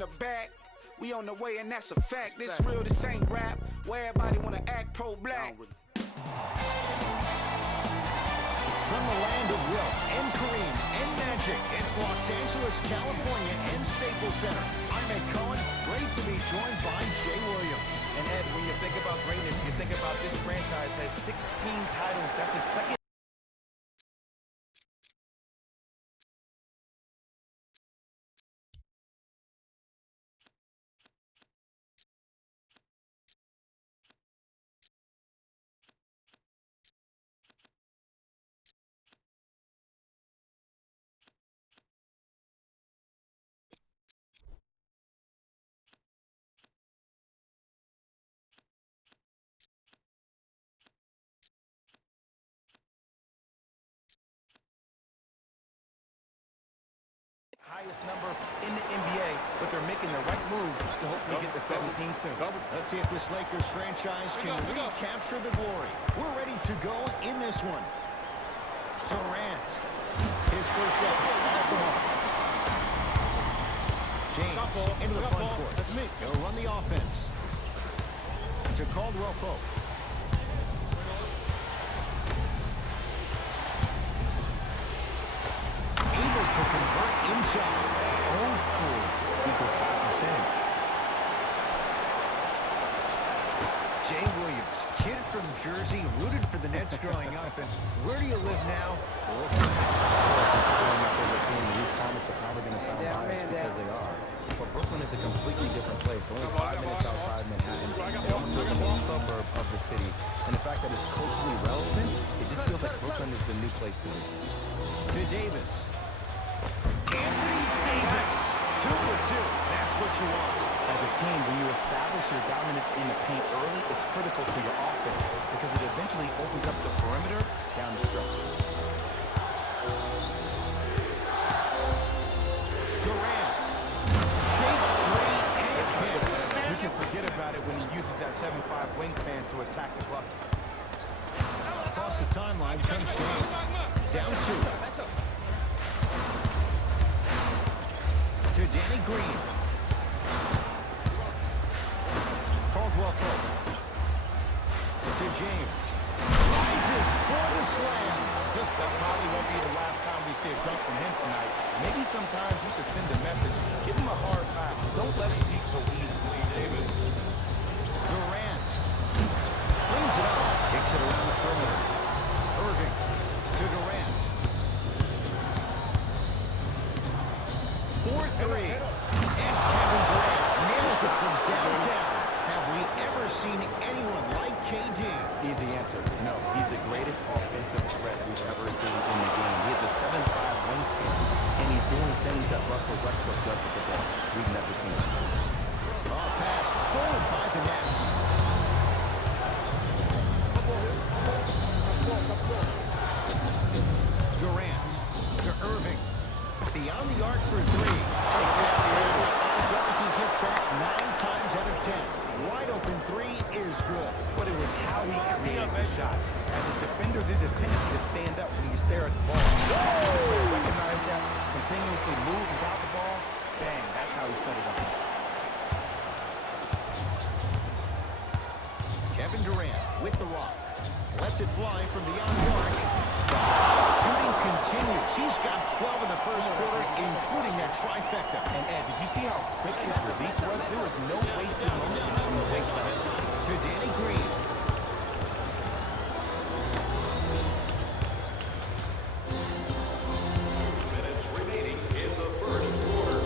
the back. We on the way, and that's a fact. This real, this ain't rap. Where everybody wanna act pro-black. From the land of Wilt and Kareem and Magic, it's Los Angeles, California, and Staples Center. I'm Ed Cohen. Great to be joined by Jay Williams. And Ed, when you think about greatness, you think about this franchise has 16 titles. That's the second. Highest number in the NBA, but they're making the right moves to hopefully get to 17 soon. Let's see if this Lakers franchise can recapture the glory. We're ready to go in this one. Durant. His first effort at the mark. James into the front court. He'll run the offense. To Caldwell Pope. Able to convert inside. Old school equals high percentage. Jay Williams, kid from Jersey, rooted for the Nets growing up. And where do you live now? My favorite team, and these comments are probably going to sound biased because they are. But Brooklyn is a completely different place. Only 5 minutes outside Manhattan. It almost feels like a suburb of the city. And the fact that it's culturally relevant, it just feels like Brooklyn is the new place to be. To Davis. Anthony Davis. 2 for 2. That's what you want. As a team, when you establish your dominance in the paint early, it's critical to your offense because it eventually opens up the perimeter down the stretch. Durant. Shakes free and hits. You can forget about it when he uses that 7'5" wingspan to attack the bucket. Across the timeline comes James. Down 2. To Danny Green. Caldwell Pope. To James. Rises for the slam. That probably won't be the last time we see a dunk from him tonight. Maybe sometimes you should send a message. Give him a hard foul. Don't let it be so easy. Davis. Durant. Cleans it up. Kicks it around the perimeter. Irving. To Durant. 4-3. And Kevin Durant nails it from downtown. Have we ever seen anyone like KD? Easy answer. No, he's the greatest offensive threat we've ever seen in the game. He has a 7'5" wingspan, and he's doing things that Russell Westbrook does with the ball. We've never seen it. Pass stolen by the Nets. Durant to Irving. Beyond the arc for 3. As long as he hits that 9 times out of 10. Wide open 3 is good. But it was how he created the shot. As a defender, there's a tendency to stand up when you stare at the ball. So recognize that, continuously move without the ball. Bang, that's how he set it up. Kevin Durant with the rock. Lets it fly from beyond the arc. Shooting continues. He's got 12 in the first quarter, including that trifecta. And Ed, did you see how quick his release was? There was no wasted motion from the waistline. To Danny Green. Minutes remaining in the first quarter.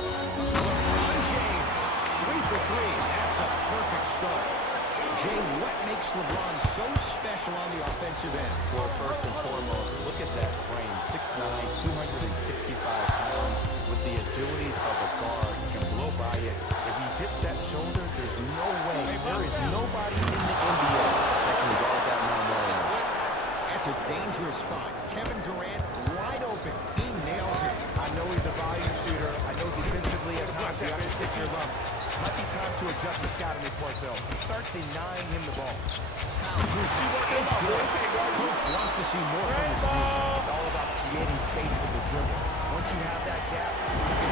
LeBron James. 3 for 3. That's a perfect start. Jay, what makes LeBron so special on the offensive end? Well, first and foremost, look at that frame. 6'9", 265 pounds with the agilities of a guard. He can blow by it. If he dips that shoulder, there's no way. There is nobody in the NBA that can guard that man well enough. That's a dangerous spot. Kevin Durant wide open. He nails it. I know he's a volume shooter. I know defensively at times you have to take your lumps. Might be time to adjust the scouting report, though. Start denying him the ball. It's good. Coach wants to see more from his team. It's all about creating space with the dribble. Once you have that gap, you can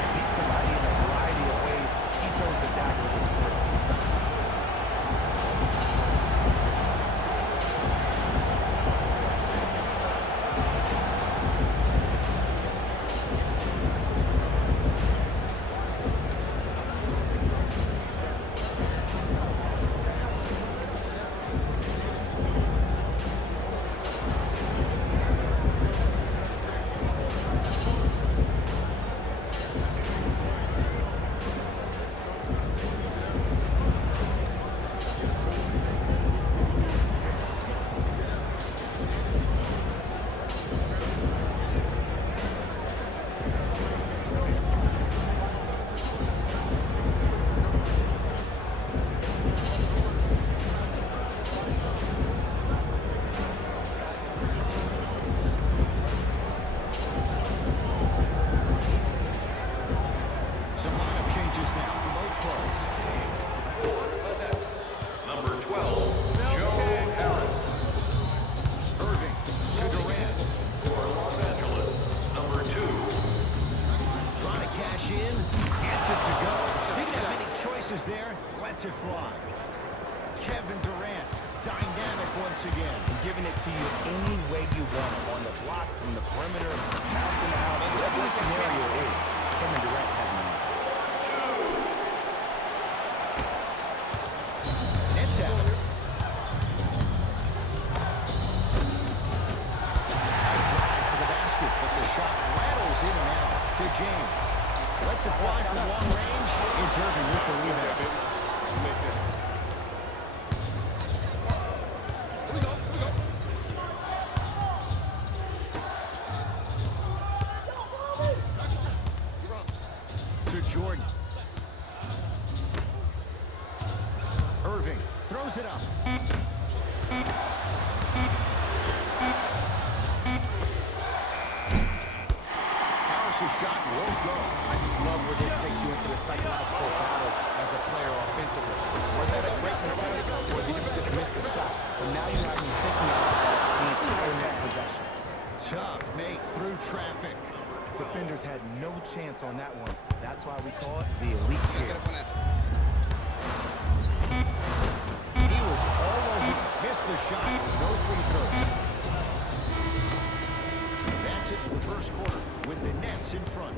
passes there, lets it fly. Kevin Durant, dynamic once again. Giving it to you any way you want. On the block, from the perimeter, house in the house, whatever the scenario is, Kevin Durant has an answer. Nets have it. Drive to the basket, but the shot rattles in and out to James. Lets it fly from long range. It's Irving with the rebound. To Jordan. Irving throws it up. Harris's shot won't go. I just love where this takes you into the psychological battle as a player offensively. Was that a great contest, or did you just miss the shot? But now you have me thinking about that the entire next possession. Tough make through traffic. Defenders had no chance on that one. That's why we call it the elite tier. He was all over. Missed the shot. No free throws. That's it for the first quarter with the Nets in front.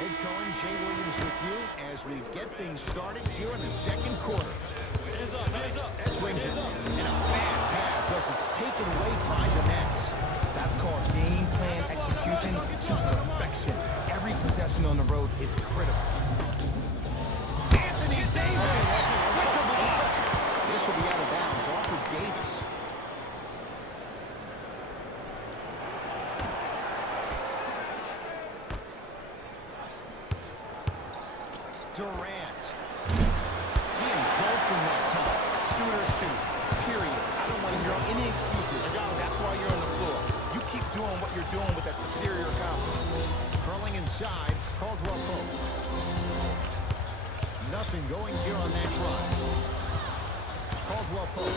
Ed Cohen, Jay Williams with you as we get things started here in the second quarter. Swings it, and a bad pass as it's taken away by the Nets. That's called game plan execution to perfection. Every possession on the road is critical. Anthony Davis with the block. This will be out of bounds off of Davis. Durant. He engulfed in that time. Shooter shoot, period. I don't want to hear any excuses. That's why you're on the floor. You keep doing what you're doing with that superior confidence. Curling inside, Caldwell Pope. Nothing going here on that try. Caldwell Pope.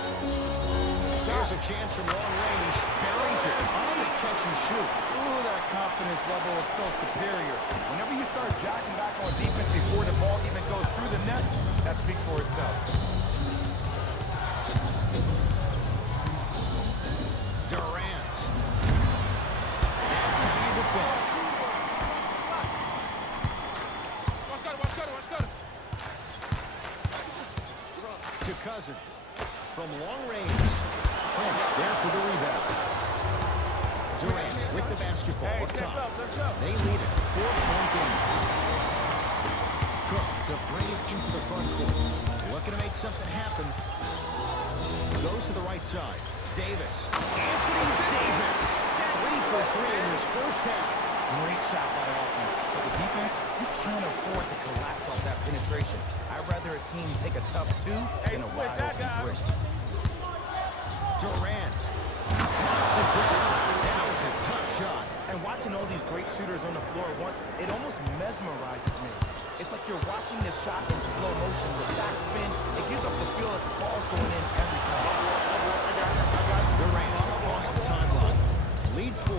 There's a chance from long range. Buries it on the catch and shoot. Ooh, that confidence level is so superior. Whenever you start jacking back on defense before the ball even goes through the net, that speaks for itself. Durant. That's how you defend. To Cousins. From long range. Prince there for the rebound. Durant with the basketball up top. They lead it. 4-point game. Cook to bring it into the front court. Looking to make something happen. Goes to the right side. Davis. Anthony Davis. 3 for 3 in his first half. Great shot by the offense. But the defense, you can't afford to collapse off that penetration. I'd rather a team take a tough 2 than a wide open 3. Durant. Knocks it down. That was a tough shot. And watching all these great shooters on the floor at once, it almost mesmerizes me. It's like you're watching the shot in slow motion with backspin. It gives off the feel that the ball's going in every time. Durant across the timeline. Leads 4.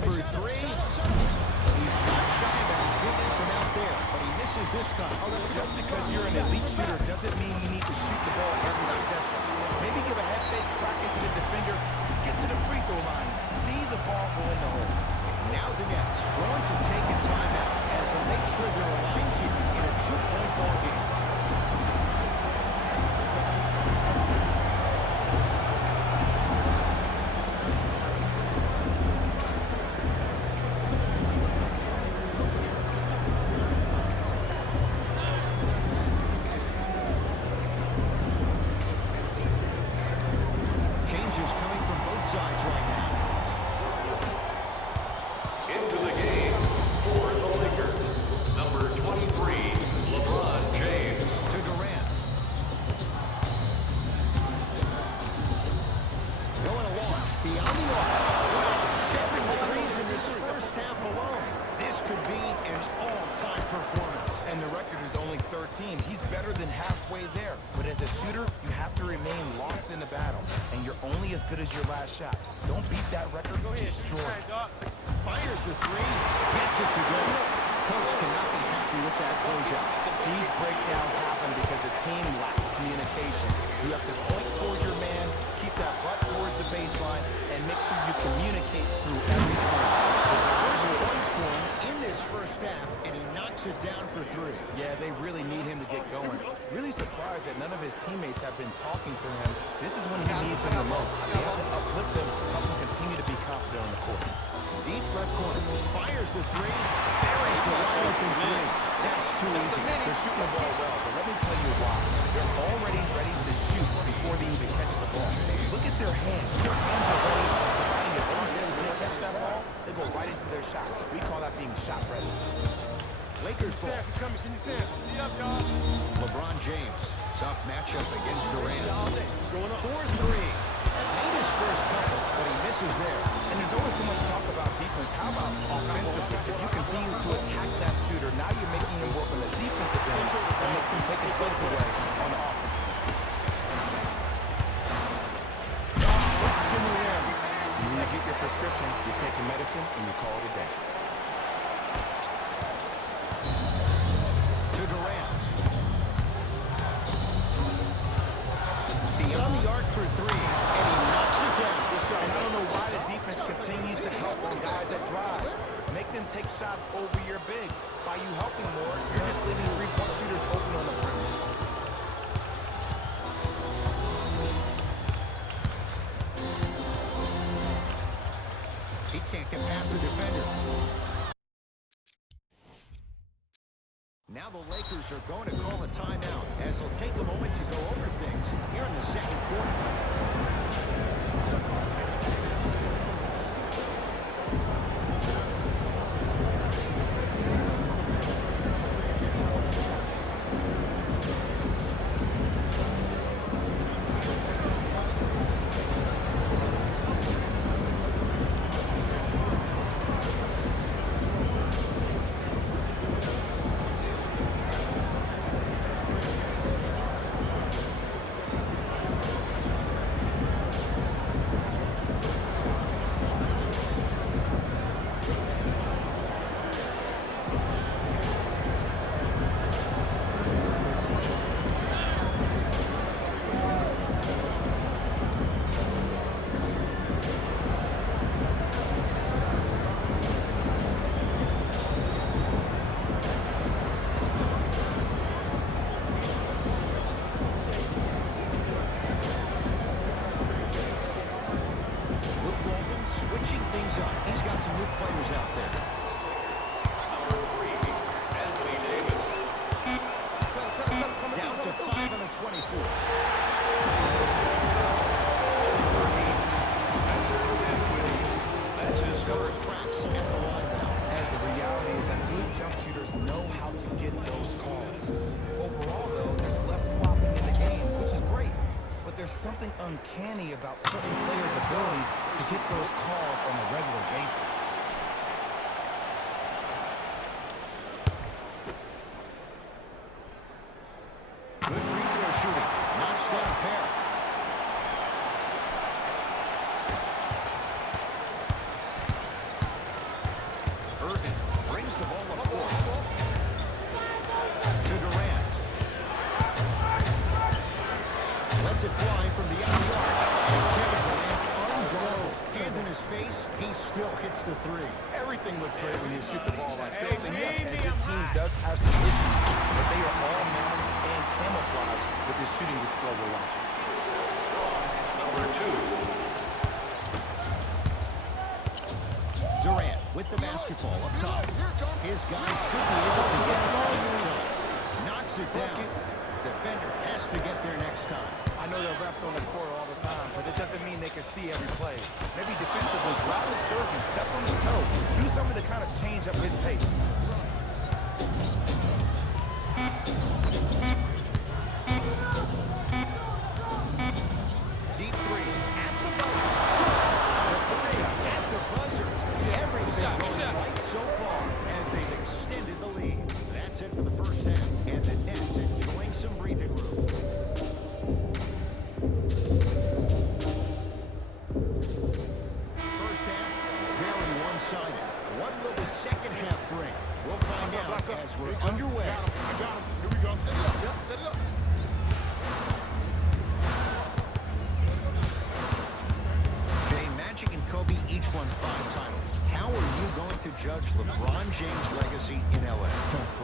For 3. He's not shy about shooting from out there, but he misses this time. Just because you're an elite shooter doesn't mean you need to shoot the ball every possession. Maybe give a head fake, crack into the defender, get to the free throw line, see the ball go in the hole. Now the Nets going to take a timeout as they make sure they're aligned here in a 2-point ball game. Changes coming from both sides right now. Into the game for the Lakers. team, he's better than halfway there. But as a shooter, you have to remain lost in the battle. And you're only as good as your last shot. Don't beat that record. Go ahead. Destroy it. Fires the three. Gets it to go. Coach cannot be happy with that closeout. These breakdowns happen because the team lacks communication. You have to point towards your man, keep that butt towards the baseline, and make sure you communicate through every screen. So the first points for him in this first half, and he knocks it down for three. Yeah, they really need him to get going. Really surprised that none of his teammates have been talking to him. This is when he needs him the most. They have to uplift him, help him continue to be confident on the court. Deep left corner. Fires the three. Buries the wide open three. That's too easy. They're shooting the ball well, but let me tell you why. They're already ready to shoot before they even catch the ball. Look at their hands. Their hands are ready, providing a target. So when they catch that ball, they go right into their shots. We call that being shot ready. Lakers ball. He's coming. Can you stand? LeBron James. Tough matchup against Durant. 4-3. Made his first couple, but he misses there. And there's always so much talk about defense. How about offensively? If you continue to attack that shooter, now you're making him work on the defensive end and makes him take his legs away on the offensive end. In the air. You need to get your prescription, you take your medicine, and you call it a day. To Durant. Beyond the arc for three, and he knocks it down. And I don't know why the defense continues to help on guys that drive. Make them take shots over your bigs. By you helping more, you're just leaving three-point shooters open on the perimeter. He can't get past the defender. Now the Lakers are going to call a timeout as they'll take a moment to go over things here in the second quarter. Something uncanny about certain players' abilities to get those calls on a regular basis. Good free throw shooting. Knocks down a pair. Irvin brings the ball up court. To Durant. Lets it fly from the outside. And Kevin Durant ungloved. Hand in his face, he still hits the three. Everything looks great when you shoot the ball like this. And yes, and this team does have some issues, but they are all masked and camouflaged with this shooting display we're watching. Number 2. Durant with the basketball up top. His guys should be able to get the final shot. Knocks it down. Defender has to get there next time. I know there are refs on the court all the time, but it doesn't mean they can see every play. Maybe defensively, drop his jersey, step on his toe, do something to kind of change up his pace. Deep three at the buzzer. Three at the buzzer. Everything going right so far as they've extended the lead. That's it for the first half, and the Nets count as we're underway. I got him. Here we go. Set it up. Yep, set it up. Jay, Magic and Kobe each won 5 titles. How are you going to judge LeBron James' legacy in LA?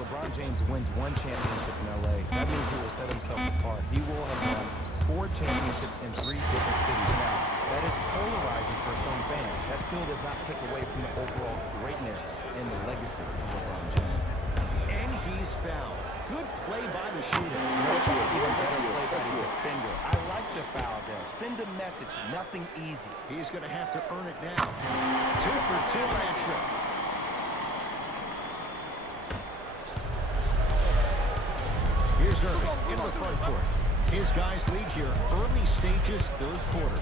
LeBron James wins 1 championship in LA. That means he will set himself apart. He will have won 4 championships in 3 different cities. Now, that is polarizing for some fans. That still does not take away from the overall greatness and the legacy of LeBron James. And he's fouled. Good play by the shooter. That's even better play by the defender. I like the foul there. Send a message. Nothing easy. He's going to have to earn it now. 2 for 2 on that trip. Here's Irving in the front court. His guys lead here early stages, 3rd quarter.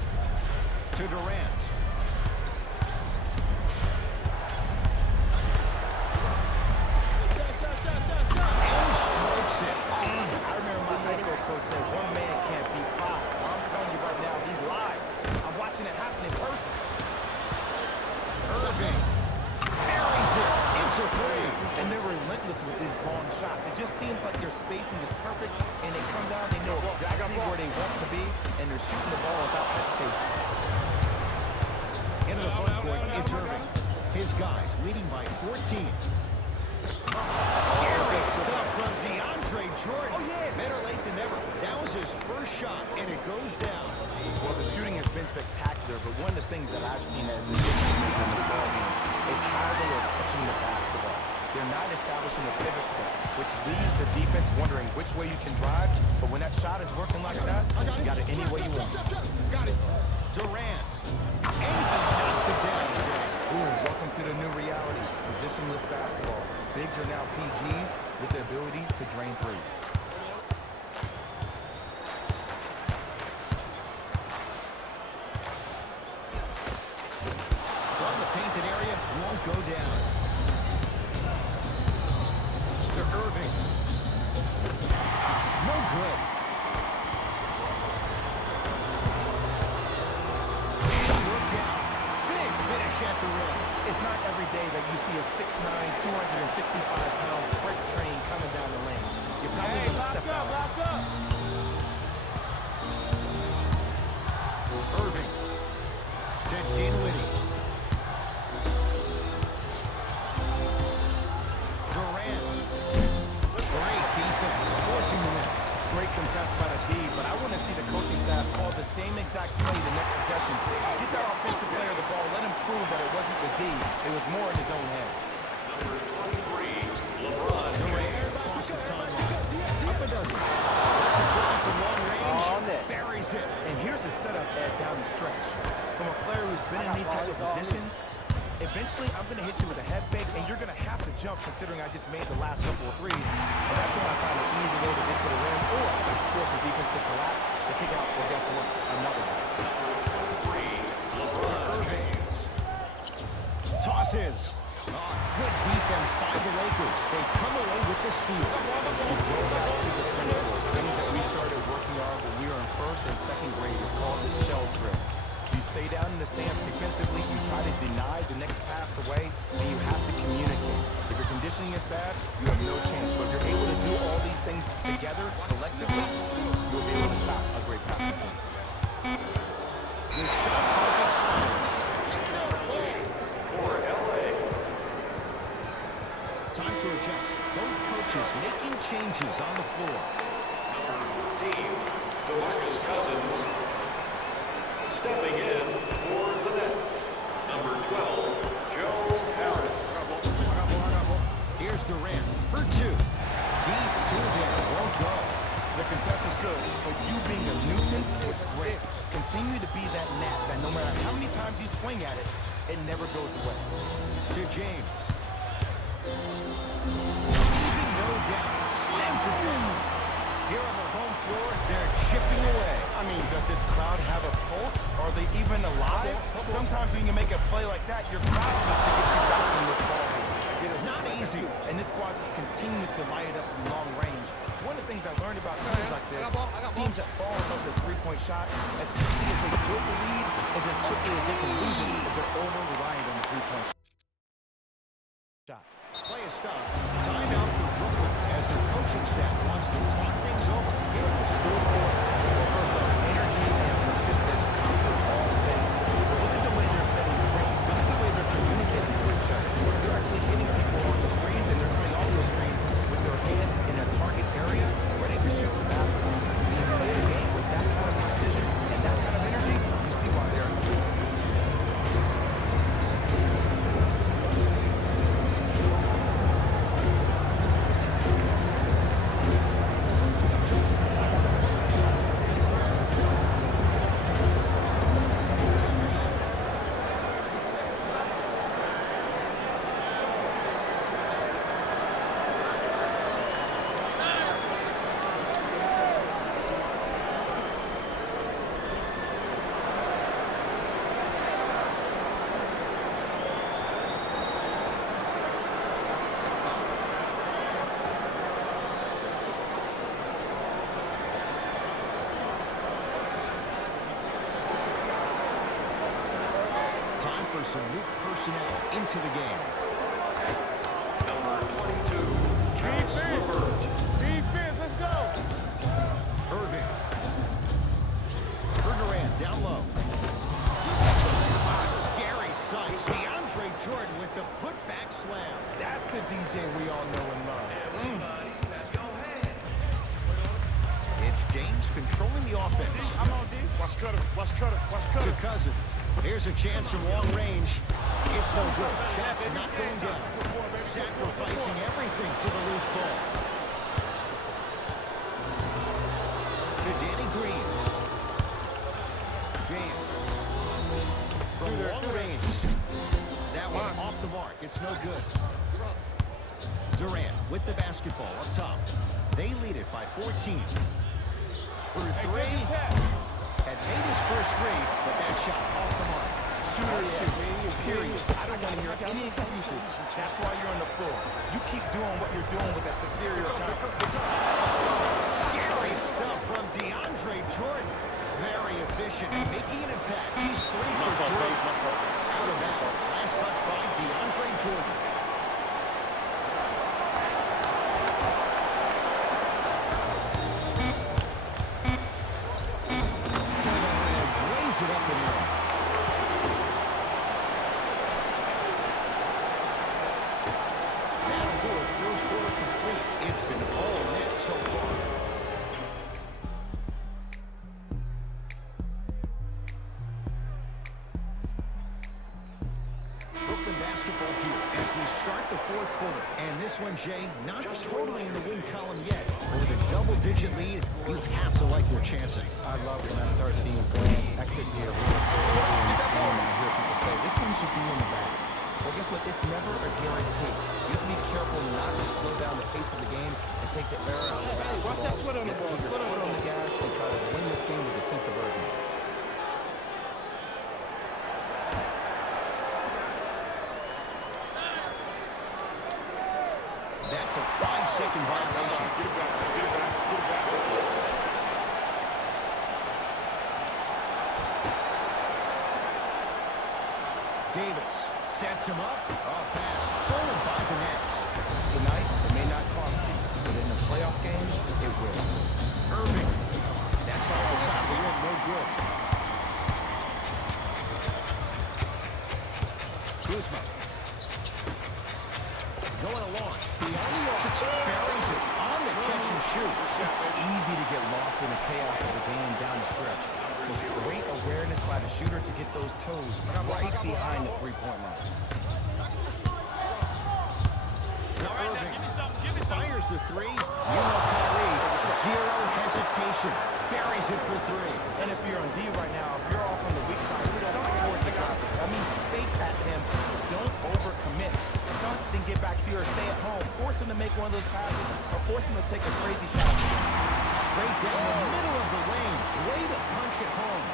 To Durant. I remember my high school coach said, 1 man can't beat 5. Well, I'm telling you right now, he lied. I'm watching it happen in person. Irving buries it. It's a 3. And they're relentless with these long shots. It just seems like their spacing is perfect, and they come down, they know exactly where they want to be, and they're shooting the ball without hesitation. Into the front court, it's Irving. His guys leading by 14. Scary stuff from DeAndre Jordan. Better late than never. That was his first shot, and it goes down. Well, the shooting has been spectacular, but one of the things that I've seen as a difference maker in this ballgame is how they are touching the basketball. They're not establishing a pivot play, which leaves the defense wondering which way you can drive, but when that shot is working like that, you got it any way you want. Got it. Durant. And he knocks it down. Ooh, welcome to the new reality, positionless basketball. Bigs are now PGs with the ability to drain threes. From the painted area, won't go down. To Irving. No good. And worked out. Big finish at the rim. It's not every day that you see a 6'9", 265-pound freight train coming down the lane. You're probably going to step out. Irving. To Dinwiddie. Durant. Great defense, forcing the miss. Great contest by the D, but I want to see the coaching staff call the same exact play the next possession. Get that offensive player the ball. Let him prove that it wasn't the D. It was more in his own head. Number 23, LeBron Durant across the timeline. Up a dozen. Lets it fly from long range. Buries it. And here's a setup down the stretch. From a player who's been in these type of positions, eventually I'm going to hit you with a head fake, and you're going to have to jump considering I just made the last couple of threes. And that's when I find an easy way to get to the rim or force a defensive collapse to kick out, or guess what? Another one. Irving. Tosses. Good defense by the Lakers. They come away with the steal. You go back to the principles, things that we started working on when we were in 1st and 2nd grade is called the shell drill. You stay down in the stance defensively, you try to deny the next pass away, and you have to communicate. If your conditioning is bad, you have no chance. But if you're able to do all these things together, collectively, you'll be able to stop a great passing team. The shot clock expires. for LA. Time to adjust. Both coaches making changes on the floor. Number 15, DeMarcus Cousins. Stepping in for the Nets, number 12, Joe Harris. Here's Durant for 2. Deep 2 there. Won't go. The contest was good, but you being a nuisance was great. Continue to be that gnat that no matter how many times you swing at it, it never goes away. To James. Leaving no doubt. Slams it down. Here on the home floor, they're chipping away. I mean, does this crowd have a pulse? Are they even alive? Sometimes when you make a play like that, your crowd needs to get you back in this ball game. It is not easy. And this squad just continues to light it up from long range. One of the things I learned about teams like this, teams that fall above the three-point shot, as quickly as they build the lead, is as quickly as they can lose it if they're over-reliant on the three-point shot. Play is stopped. Time some new personnel into the game. Number 22, Cass Levert. Defense, let's go. Irving. Ferdinand down low. A scary sight. DeAndre Jordan with the putback slam. That's a DJ we all know and love. It's James controlling the offense. I'm on D. Watch cutter. Watch cutter. Watch To cutter. Cousins. Here's a chance from long range. It's no good. Shots not going down. Sacrificing everything for the loose ball. To Danny Green. James. From long range. That one off the mark. It's no good. Durant with the basketball up top. They lead it by 14. For three. Had made his first three, but that shot off the mark. Shooter shoot. Period. I don't want to hear any excuses. That's why you're on the floor. You keep doing what you're doing with that superior confidence. Scary stuff from DeAndre Jordan. Very efficient and making an impact. He's 3 for 3. Out of bounds. Last touch by DeAndre Jordan. Blaze it up in there. That'll do it. Third quarter complete. It's been all net so far. Brooklyn basketball here as we start the fourth quarter. And this one, Jay, not totally in the win column yet. But with a double-digit lead, you have to like their chances. I love when I start seeing fans exit the arena so early in this game, and I hear people say, this one should be in the back. Well, guess what? It's never a guarantee. You have to be careful not to slow down the pace of the game and take the air out of the basketball. Watch that sweat on the ball. Keep your foot on the gas and try to win this game with a sense of urgency. That's a 5-second violation. Get it back. Get it back. Get it back. Davis sets him up. Oh, pass stolen by the Nets. Tonight, it may not cost you, but in the playoff game, it will. Irving. That's all the side of the rim. No good. Kuzma. Going along. Beyond the arc. Buries it on the catch and shoot. It's easy to get lost in the chaos of the game down the stretch. With great awareness by the shooter to get those toes right behind the three-point line. To Irving. Fires the three. You know Kyrie. Zero hesitation. Buries it for three. And if you're on D right now, if you're off on the weak side, stunt towards the guy. That means fake at him. Don't overcommit. Stunt, then get back to your stay at home. Force him to make one of those passes or force him to take a crazy shot. Straight down the middle of the lane. Way to punch it home.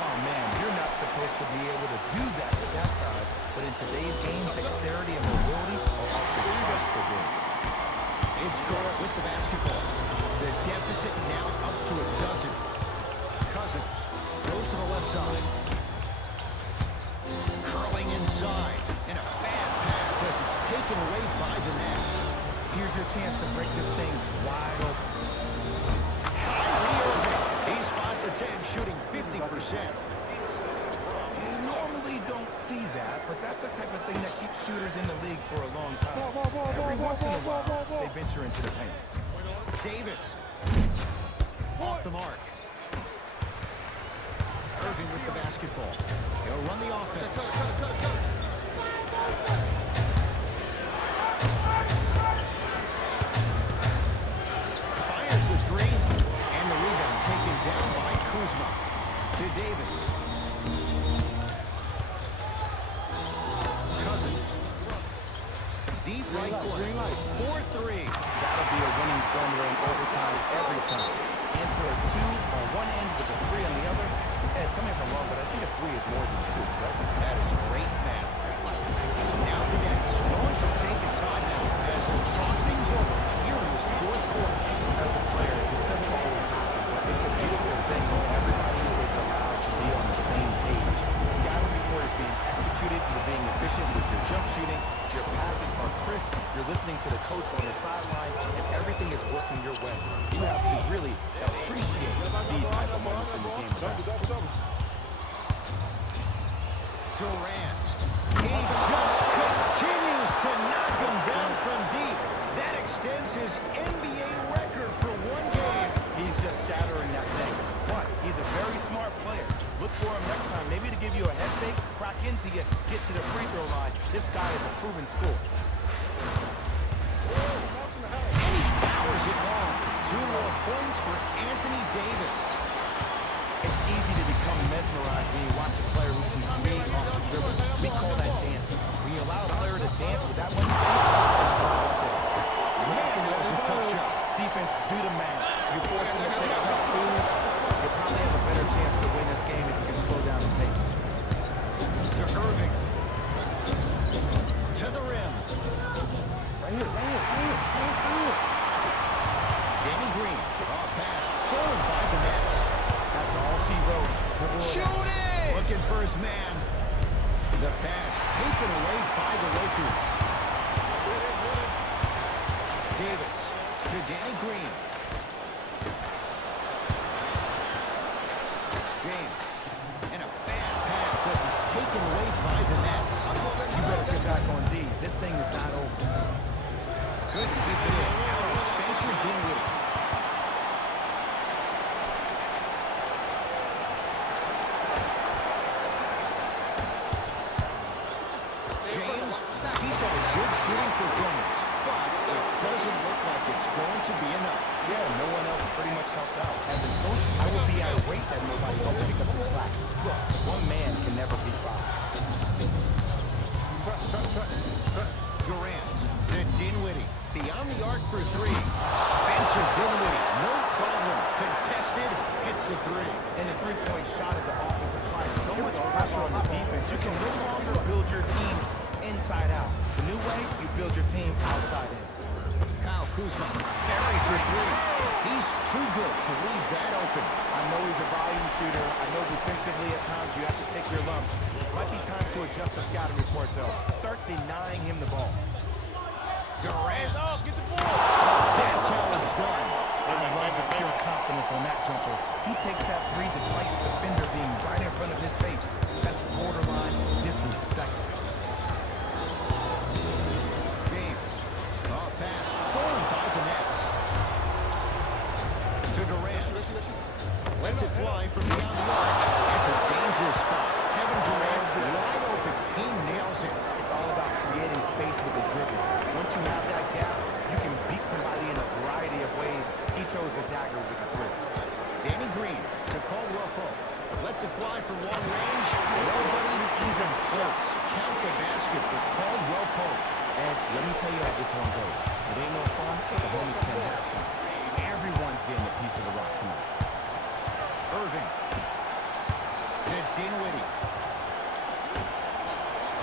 Oh, man, you're not supposed to be able to do that with that size. But in today's game, dexterity and mobility are off the charts for bigs. It's Gordon with the basketball. The deficit now up to a dozen. Cousins goes to the left side. Curling inside. And a bad pass as it's taken away by the Nets. Here's your chance to break this thing wide open. Kyrie Irving. He's 5 for 10, shooting 50%. You normally don't see that, but that's the type of thing that keeps shooters in the league for a long time. Every once in a while, they venture into the paint. Davis. Off the mark. Irving with the basketball. He'll run the offense. Fires the three. And the rebound taken down by Kuzma. To Davis. Cousins. Deep right corner. 4-3. That'll be a winning formula in overtime every time. Answer a 2 on one end with a 3 on the other. Ed, tell me if I'm wrong, but I think a 3 is more than a 2, right? That is great math. So now the Nets going to take a timeout as they talk things over here in this fourth quarter. As a player, this doesn't always happen, but it's a beautiful thing when everybody is allowed to be on the same page. Scouting report is being executed with everything is working your way. You have to really appreciate these type of moments in the game. Durant. He just continues to knock him down from deep. That extends his NBA record for one game. He's just shattering that thing. But he's a very smart player. Look for him next time, maybe to give you a head fake, crack into you, get to the free throw line. This guy is a proven scorer. And he powers it home. 2 more points for Anthony Davis. It's easy to become mesmerized when you watch a player who can create off the dribble. We call that dancing. When you allow a player to dance with that much space, that's what I'm saying. Man, that was a tough shot. Defense, do the math. You force him to take tough twos, you'll probably have a better chance to win this game if you can slow down the pace. To Irving. To the rim. Danny Green. Off pass stolen by the Nets. That's all she wrote. Shoot it! Looking for his man. The pass taken away by the Lakers. Davis to Danny Green. James. And a bad pass as it's taken away by the Nets. You better get back on D. This thing is not over. Couldn't keep it in. Out of Spencer Dinwiddie. James, he's had a good shooting performance, but it doesn't look like it's going to be enough. Yeah, no one else pretty much helped out. As a coach, I would be irate that nobody helped pick up the slack. Look, one man can never be five. Durant to Dinwiddie. Beyond the arc for 3. Spencer Dinwiddie, no problem. Contested, hits the 3. And the three-point shot of the offense applies so much pressure on the defense. You can no longer build your teams inside out. The new way, you build your team outside in. Kyle Kuzma, ferry for 3. He's too good to leave that open. I know he's a volume shooter. I know defensively at times you have to take your lumps. Might be time to adjust the scouting report, though. Start denying him the ball. Durant. Get the ball. That's how it's done. I love the pure confidence on that jumper. He takes that 3 despite the defender being right in front of his face. That's borderline disrespectful. James. Off pass stolen by the Nets. To Durant. Lets it fly from beyond the arc. It's a dangerous spot. Kevin Durant wide open. He nails it. It's all about creating space with the dribble. Once you have that gap, you can beat somebody in a variety of ways. He chose a dagger with the 3. Danny Green to Caldwell Pope. Lets it fly from long range. Nobody's even close. Count the basket for Caldwell Pope. And let me tell you how this one goes. It ain't no fun, the homies can't have some. Everyone's getting a piece of the rock tonight. Irving. To Dinwiddie.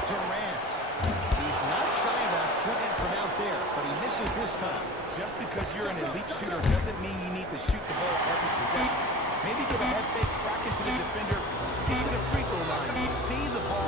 Durant. He's not shy about shooting it from out there, but he misses this time. Just because you're an elite shooter doesn't mean you need to shoot the ball every possession. Maybe get a head fake, crack into the defender, get to the free throw line, see the ball